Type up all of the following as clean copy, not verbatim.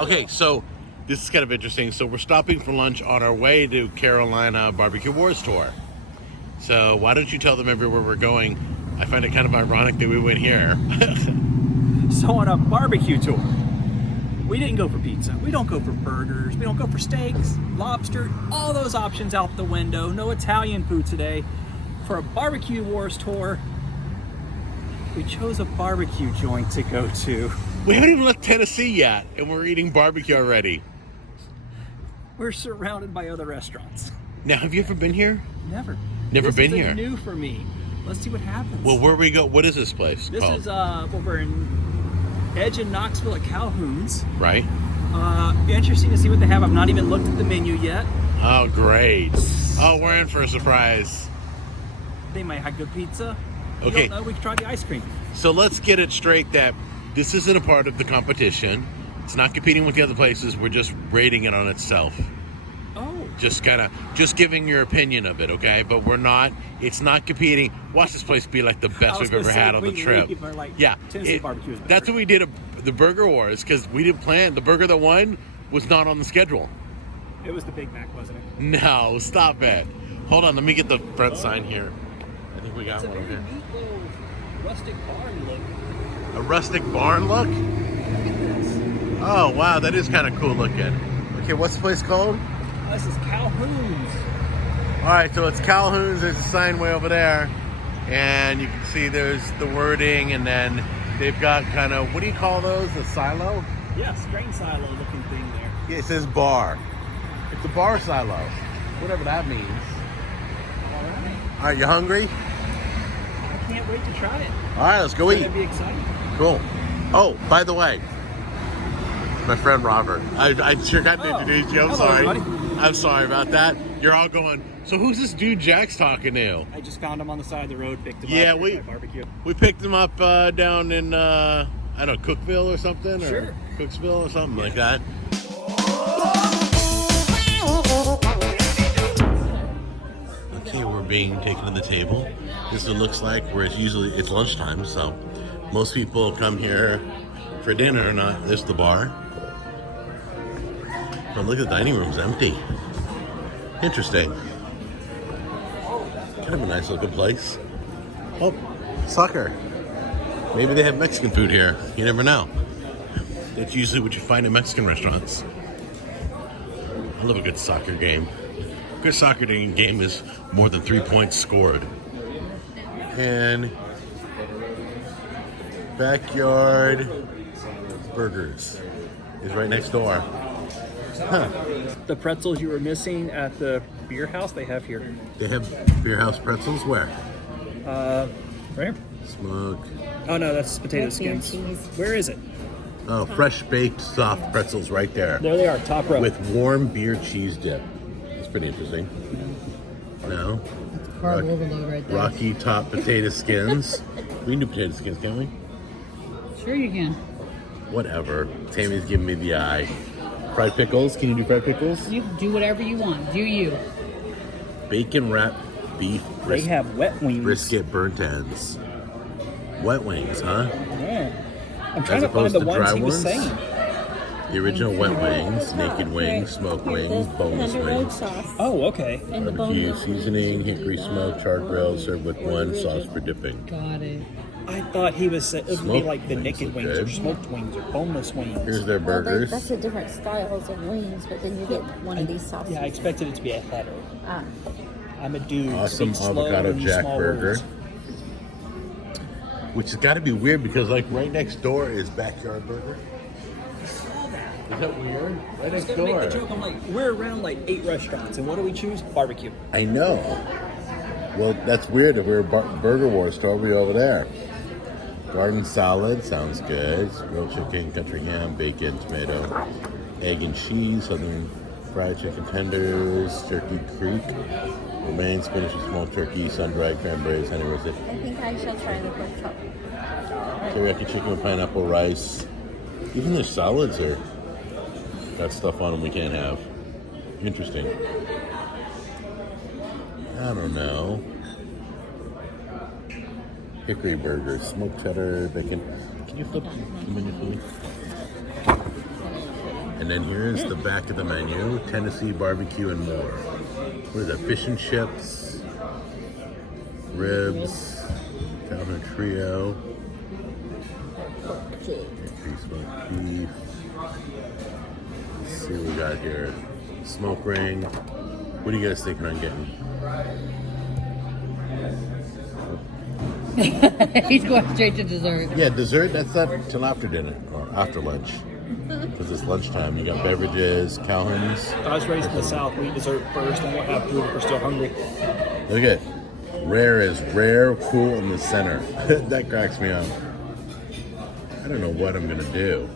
Okay, so this is kind of interesting. So we're stopping for lunch on our way to Carolina BBQ Wars tour. So why don't you tell them everywhere we're going? I find it kind of ironic that we went here. So on a barbecue tour, we didn't go for pizza. We don't go for burgers. We don't go for steaks, lobster, all those options out the window. No Italian food today. For a barbecue wars tour, we chose a barbecue joint to go to. We haven't even left Tennessee yet, and we're eating barbecue already. We're surrounded by other restaurants. Now, have you ever been here? Never. Never been here? This is new for me. Let's see what happens. Well, where we go? What is this place This called? is over in Edge in Knoxville at Calhoun's. Right. Interesting to see what they have. I've not even looked at the menu yet. Oh, great. Oh, we're in for a surprise. They might have good pizza. Okay. We don't know. We can try the ice cream. So let's get it straight that this isn't a part of the competition. It's not competing with the other places. We're just rating it on itself. Oh. Just giving your opinion of it, okay? But it's not competing. Watch this place be like the best we've ever had on the trip. Yeah. Tennessee barbecue is better. That's what we did the Burger Wars, because we didn't plan. The burger that won was not on the schedule. It was the Big Mac, wasn't it? No, stop it. Hold on, let me get the front sign here. I think we got It's a one very here. neat little rustic barn look. A rustic barn look? Look at this. Oh, wow, that is kind of cool looking. Okay, what's the place called? This is Calhoun's. All right, so it's Calhoun's. There's a sign way over there. And you can see there's the wording, and then they've got kind of, what do you call those? A silo? Yes, grain silo looking thing there. Yeah, it says bar. It's a bar silo, whatever that means. All right. All right, you hungry? I can't wait to try it. All right, let's go It's eat. gonna be exciting. Cool. Oh, by the way, my friend Robert. I sure got to introduce you. I'm Hello, sorry. everybody. I'm sorry about that. You're all going, so who's this dude Jack's talking to? I just found him on the side of the road, picked him Yeah, up. we- Barbecue. We picked him up down in, I don't know, Cookville or something? Sure. Or Cooksville or something like that. Okay, we're being taken to the table. This is what it looks like, whereas usually it's lunchtime, so most people come here for dinner or not. This is the bar. But look, the dining room's empty. Interesting. Kind of a nice looking place. Oh, soccer. Maybe they have Mexican food here. You never know. That's usually what you find in Mexican restaurants. I love a good soccer game. A good soccer game is more than 3 points scored. And Backyard Burgers is right next door. Huh. The pretzels you were missing at the beer house, they have here. They have Beer House pretzels where? Right here. Smoke. Oh no, that's potato That's beer skins. cheese. Where is it? Oh, fresh baked soft pretzels right there. There they are, top row. With warm beer cheese dip. That's pretty interesting. No? Carb overload right there. Rocky Top potato skins. We can do potato skins, can't we? Sure you can. Whatever. Tammy's giving me the eye. Fried pickles. Can you do fried pickles? You do whatever you want. Do you? Bacon wrapped beef They have wet wings. brisket burnt ends. Wet wings, huh? Yeah. I'm As trying to find opposed the to ones dry he was ones? saying. The original wet wings, naked wings, smoked wings, boneless Thunder Road wings. sauce Oh, okay. and the Barbecue boneless. seasoning, hickory smoke, charred grilled, served with one sauce for dipping. Got it. I thought he was it would be Smoked like the wings naked look wings or good. smoked wings or boneless wings. Here's their Well, burgers. that's a different styles of wings, but then you get one of these sauces. Yeah, I expected it to be a header. Ah, I'm a dude. Awesome speak slow avocado and use jack small burger. words. Which has got to be weird because, like, right next door is Backyard Burger. Is that weird? Right I was next gonna make the door. joke. I'm like, we're around like 8 restaurants, and what do we choose? Barbecue. I know. Well, that's weird. If we're a Burger Wars store, we'll be over there. Garden salad sounds good. Grilled chicken, country ham, bacon, tomato, egg and cheese, southern fried chicken tenders, turkey creek, romaine, spinach and small turkey, sun-dried cranberries, honey roasted. I think I shall try the pork chop. Teriyaki chicken with pineapple rice. Even their salads are got stuff on them we can't have. Interesting. I don't know. Hickory burger, smoked cheddar, bacon. Can you flip the menu for me? And then here's the back of the menu: Tennessee barbecue and more. What is that? Fish and chips, ribs, Calhoun trio, smoked beef. Let's see what we got here. Smoke ring. What are you guys thinking on getting? He's going straight to dessert. Yeah, dessert. That's not till after dinner or after lunch. Because it's lunchtime. You got beverages, Calhoun's. I was raised in the South. We eat dessert first, and we'll have food if we're still hungry. Look at rare is rare, cool in the center. That cracks me up. I don't know what I'm gonna do.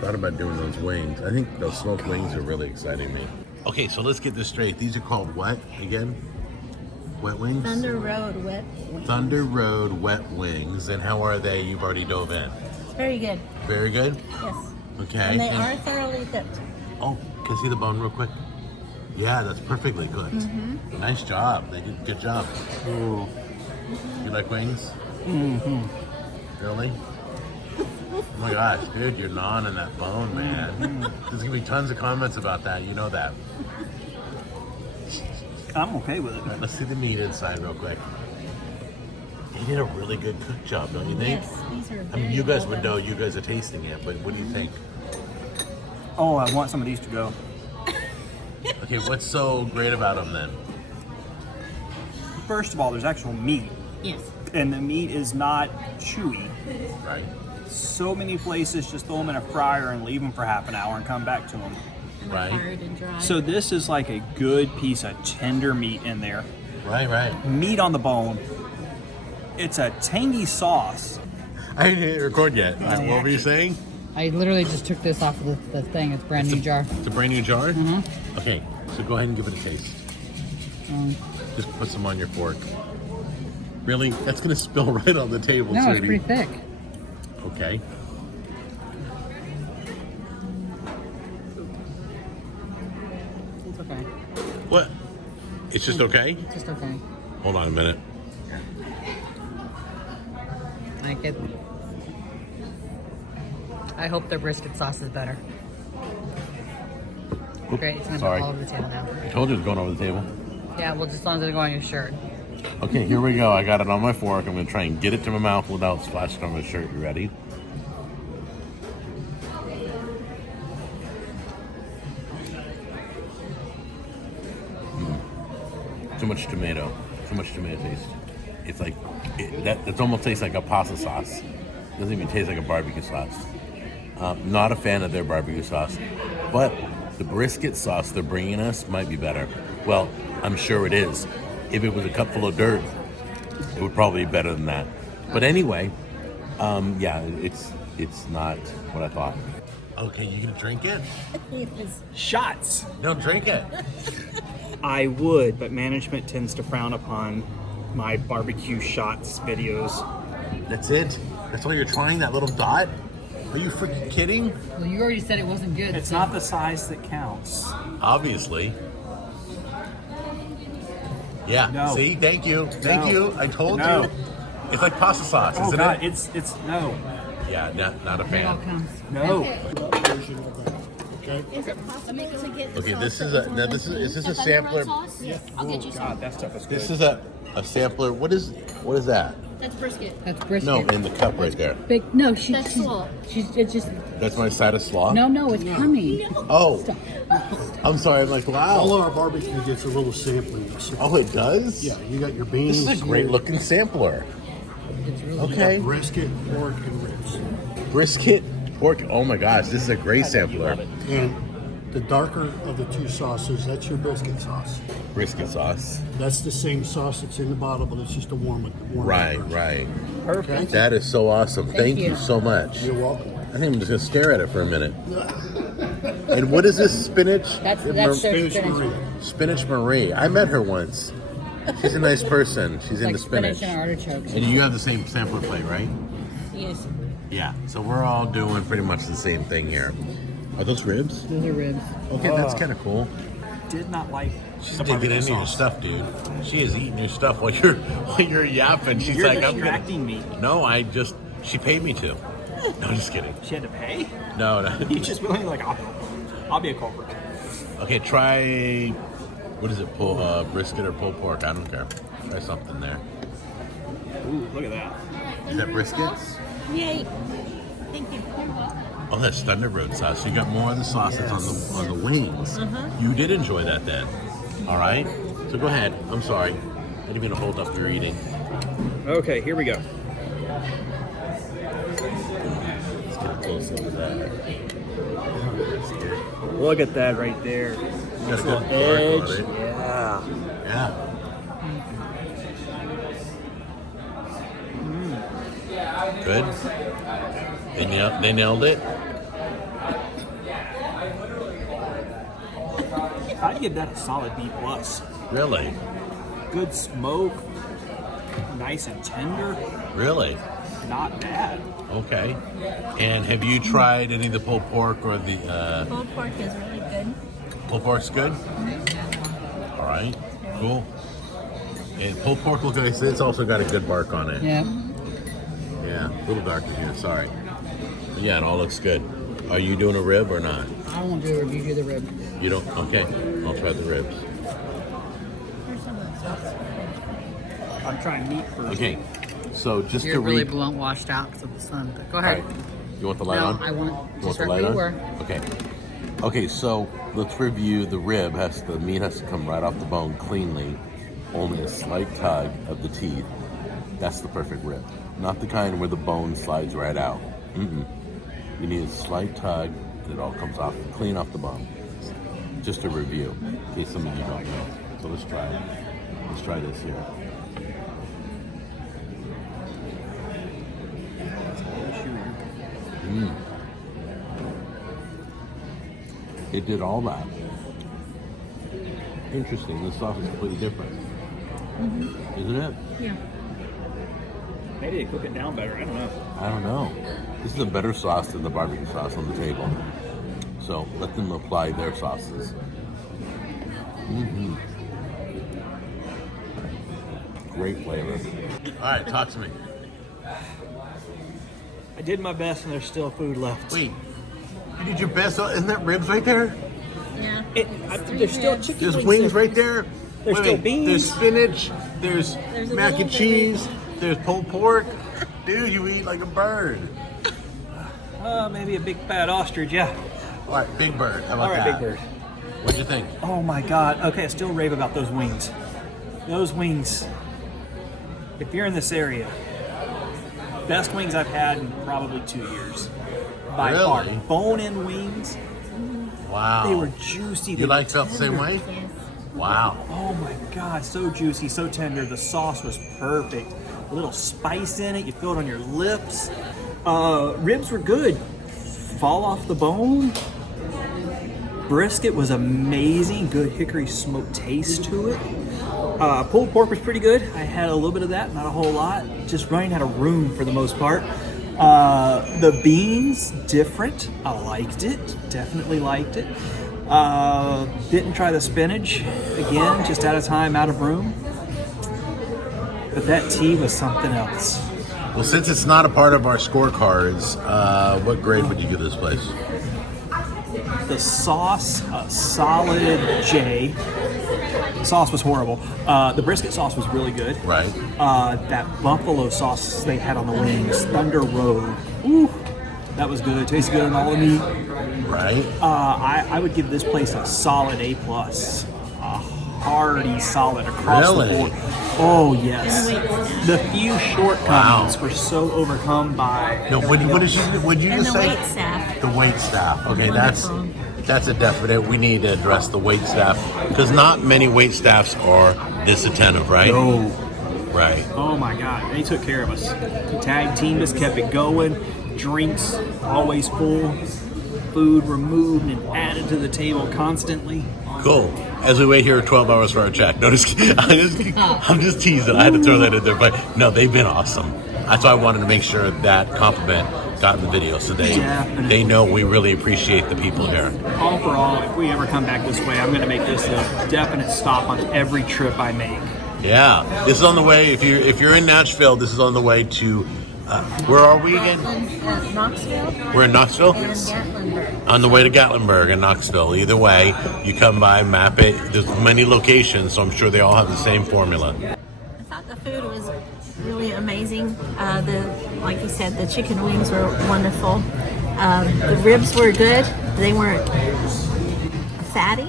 Thought about doing those wings. I think those smoked wings are really exciting me. Okay, so let's get this straight. These are called what again? Wet wings? Thunder Road wet. Thunder Road wet wings. And how are they? You've already dove in. Very good. Very good? Yes. Okay. And they are thoroughly cooked. Oh, can I see the bone real quick? Yeah, that's perfectly cooked. Mm-hmm. Nice job. They did a good job. Ooh. You like wings? Mm-hmm. Really? Oh my gosh, dude, you're gnawing on that bone, man. There's gonna be tons of comments about that. You know that. I'm okay with it. Let's see the meat inside real quick. You did a really good cook job, don't you think? Yes, these are I mean, very you guys well would done. know. You guys are tasting it, but what do you think? Oh, I want some of these to go. Okay, what's so great about them then? First of all, there's actual meat, Yes. and the meat is not chewy. Right? So many places just throw them in a fryer and leave them for half an hour and come back to them. And Right. they're hard and dry. So this is like a good piece of tender meat in there. Right, right. Meat on the bone. It's a tangy sauce. I didn't hit record yet. What were you saying? I literally just took this off of the thing. It's a brand new jar. It's a brand new jar? Mm-hmm. Okay, so go ahead and give it a taste. Just put some on your fork. Really? That's going to spill right on the table, No, it's sweetie. pretty thick. Okay. It's okay. What? It's just okay? It's just okay. Hold on a minute. Like it. I hope their brisket sauce is better. Oop, Great, it's gonna sorry. go all over the table now. I told you it's going over the table. Yeah, well, just as long as it go on your shirt. Okay, here we go. I got it on my fork. I'm going to try and get it to my mouth without splashing on my shirt. You ready? Too much tomato. Too much tomato taste. It's like, it almost tastes like a pasta sauce. It doesn't even taste like a barbecue sauce. Not a fan of their barbecue sauce. But the brisket sauce they're bringing us might be better. Well, I'm sure it is. If it was a cup full of dirt, it would probably be better than that. But anyway, yeah, it's not what I thought. Okay, you gonna drink it? Shots. No, drink it. I would, but management tends to frown upon my barbecue shots videos. That's it? That's all you're trying? That little dot? Are you freaking kidding? Well, you already said it wasn't good. It's so- not the size that counts. Obviously. Yeah. No. See? Thank you. Thank No. you. I told No. you. It's like pasta sauce, Oh isn't God, it? it's no, Yeah, not a It all fan. comes. no. version of that. Okay? Is it possible to get the Okay, sauce this is that a now this is this a Thunder Road sampler? sauce? Yes. I'll get you some. God, that stuff is good. This is a sampler. What is that? That's brisket. That's brisket. No, in the cup right there. Big, no, That's slaw. it's just, That's my side of slaw. no, it's coming. Oh, Stop. I'm sorry. I'm like, All wow. of our barbecue gets a little sampling. So, Oh, it does. yeah, you got your beans. This is a great looking sampler. It's really Okay. Brisket, pork, and ribs. Brisket, pork. Oh my gosh, this is a great sampler. And the darker of the two sauces, that's your brisket sauce. Brisket sauce. That's the same sauce that's in the bottle, but it's just a warm Right, version. right. Perfect. That is so awesome. Thank you you. so much. You're welcome. I think I'm just gonna stare at it for a minute. And what is this spinach? That's Mar- their Spinach spinach. Marie. Spinach Marie. I met her once. She's a nice person. She's Like into spinach. spinach and artichokes. And you have the same sampler plate, right? Yes, Yeah. So we're all doing pretty much the same thing here. Are those ribs? those are ribs. Okay, that's kind of cool. Did not like She's the digging barbecue into your sauce. stuff, dude. She is eating your stuff while you're yapping. She's You're like, I'm gonna. distracting me. No, she paid me to. No, just kidding. She had to pay? No, no. You just willing like, I'll be a culprit. Okay, try, what is it, brisket or pulled pork? I don't care. Try something there. Ooh, look at that. Is that briskets? Yay. Thank you. Oh, that's Thunderbird sauce. You got more of the sauces on the wings. You did enjoy that then. All right. So go ahead. I'm sorry. I didn't mean to hold up your eating. Okay, here we go. Let's get close to that. Look at that right there. Got a good bark Edge. on it. Yeah. Yeah. Good. They nailed it. I'd give that a solid B+. Really? Good smoke. Nice and tender. Really? Not bad. Okay. And have you tried any of the pulled pork or the Pulled pork is really good. pulled pork's good? All right. Cool. And pulled pork, look, it's also got a good bark on it. Yeah. Yeah, a little dark in here, sorry. But yeah, it all looks good. Are you doing a rib or not? I won't do a review, do the rib. You don't? Okay, I'll try the ribs. Here's some of the sauce. I'm trying meat first. Okay, so just You're to really read. blunt washed out because of the sun. But go All ahead. right, you want the light No, on? I want You want just the right light where on? you were. Okay. Okay, so let's review the rib. The meat has to come right off the bone cleanly. Only a slight tug of the teeth. That's the perfect rib. Not the kind where the bone slides right out. You need a slight tug, and it all comes off, clean off the bone. Just a review, in case some of you don't know. So let's try it. Let's try this here. It did all that. Interesting. This sauce is completely different, isn't it? Yeah. Maybe they cook it down better. I don't know. I don't know. This is a better sauce than the barbecue sauce on the table. So let them apply their sauces. Great flavor. All right, talk to me. I did my best and there's still food left. Wait, you did your best. Isn't that ribs right there? Yeah. There's still chicken There's wings wings there. right there. There's still beans. There's spinach. There's There's a mac little and bit. cheese. There's pulled pork. Dude, you eat like a bird. Maybe a big fat ostrich, yeah. All right, big bird. How about All right, that? big bird. What'd you think? Oh my God. Okay, I still rave about those wings. Those wings. If you're in this area, best wings I've had in probably 2 years. By far. Really? Bone-in wings. Wow. They were juicy. They You were felt the same way? Yes. Wow. Oh my God, so juicy, so tender. The sauce was perfect. A little spice in it. You feel it on your lips. Ribs were good. Fall off the bone. Brisket was amazing. Good hickory smoked taste to it. Pulled pork was pretty good. I had a little bit of that, not a whole lot. Just running out of room for the most part. The beans, different. I liked it. Definitely liked it. Didn't try the spinach. Again, just out of time, out of room. But that tea was something else. Well, since it's not a part of our scorecards, what grade would you give this place? The sauce, a solid J. The sauce was horrible. The brisket sauce was really good. Right. That buffalo sauce they had on the wings, Thunder Road. Ooh, that was good. Tastes good on all the meat. Right. I would give this place a solid A+. A hearty solid across Really? the board. Oh yes. And the wait The few shortcomings Wow. were so overcome by. No, what did you And just the say? wait staff. The wait staff. Okay, Wonderful. that's a definite. We need to address the wait staff because not many wait staffs are this attentive, right? No. Right. Oh my God, they took care of us. Tag teamed us, kept it going. Drinks always full. Food removed and added to the table constantly. Cool. As we wait here 12 hours for our check. No, I'm just teasing. I had to throw that in there, but no, they've been awesome. That's why I wanted to make sure that compliment got in the video, so they know we really appreciate the people here. All for all, if we ever come back this way, I'm going to make this a definite stop on every trip I make. Yeah, this is on the way. If you're in Nashville, this is on the way to Where are we again? Knoxville We're in Knoxville? and Gatlinburg. On the way to Gatlinburg and Knoxville. Either way, you come by, map it. There's many locations, so I'm sure they all have the same formula. I thought the food was really amazing. Like you said, the chicken wings were wonderful. The ribs were good. They weren't fatty,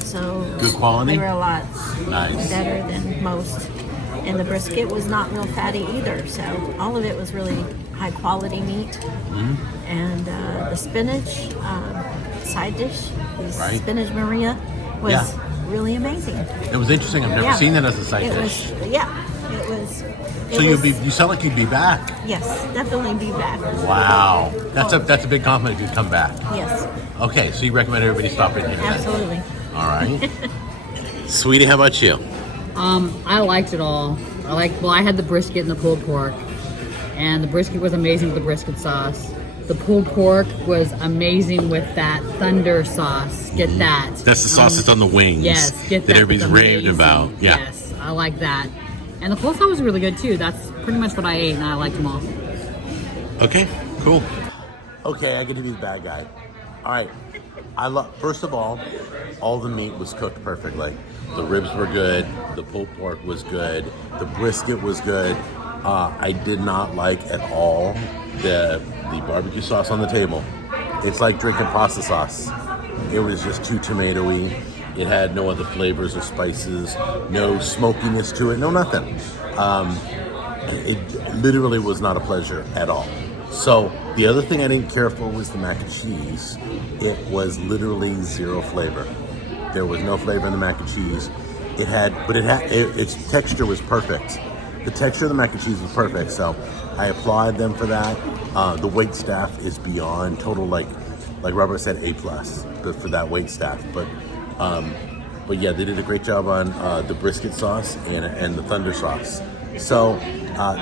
so Good quality? they were a lot Nice. better than most. And the brisket was not real fatty either. So all of it was really high quality meat. And the spinach side dish, the Right. spinach Maria, was Yeah. really amazing. It was interesting. I've never Yeah. seen that as a side It dish. was, yeah, it was. So you sound like you'd be back. Yes, definitely be back. Wow. That's a big compliment if you come back. Yes, Okay, so you recommend everybody stop in here then? absolutely. All right. Sweetie, how about you? I liked it all. I had the brisket and the pulled pork, and the brisket was amazing with the brisket sauce. The pulled pork was amazing with that thunder sauce. Get that. That's the sauce that's on the wings. Yes, get that. That everybody's It's raved amazing. about. Yeah. Yes, I like that. And the coleslaw was really good too. That's pretty much what I ate, and I liked them all. Okay, cool. Okay, I get to be the bad guy. All right. First of all the meat was cooked perfectly. The ribs were good. The pulled pork was good. The brisket was good. I did not like at all the barbecue sauce on the table. It's like drinking pasta sauce. It was just too tomatoey. It had no other flavors or spices, no smokiness to it, no nothing. It literally was not a pleasure at all. So the other thing I didn't care for was the mac and cheese. It was literally zero flavor. There was no flavor in the mac and cheese. Its texture was perfect. The texture of the mac and cheese was perfect. So I applaud them for that. The wait staff is beyond total, like Robert said, A+ for that wait staff. But yeah, they did a great job on the brisket sauce and the thunder sauce. So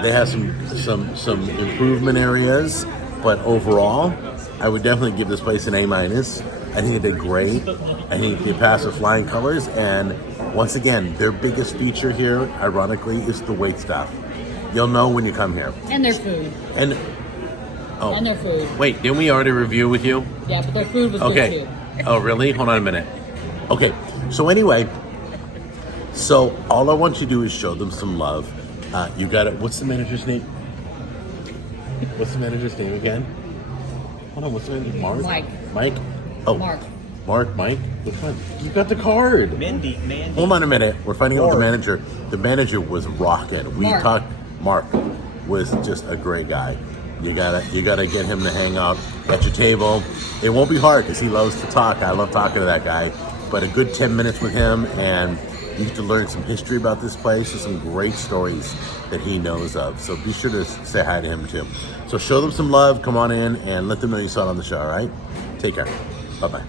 they have some improvement areas, but overall, I would definitely give this place an A-. I think it did great. I think they passed with flying colors. And once again, their biggest feature here, ironically, is the wait staff. You'll know when you come here. And their food. And their food. wait, didn't we already review with you? Yeah, but their food was Okay. good too. Oh, really? Hold on a minute. Okay. So anyway, all I want you to do is show them some love. You got it. What's the manager's name? What's the manager's name again? Hold on. What's the manager? Mark? Mike? Oh. Mark, Mike? Which one? You got the card. Mandy. Hold on a minute. We're finding out the manager. The manager was rocking. Mark was just a great guy. You gotta get him to hang out at your table. It won't be hard because he loves to talk. I love talking to that guy. But a good 10 minutes with him, and you get to learn some history about this place and some great stories that he knows of. So be sure to say hi to him too. So show them some love. Come on in and let them know you saw it on the show. All right. Take care. Bye bye.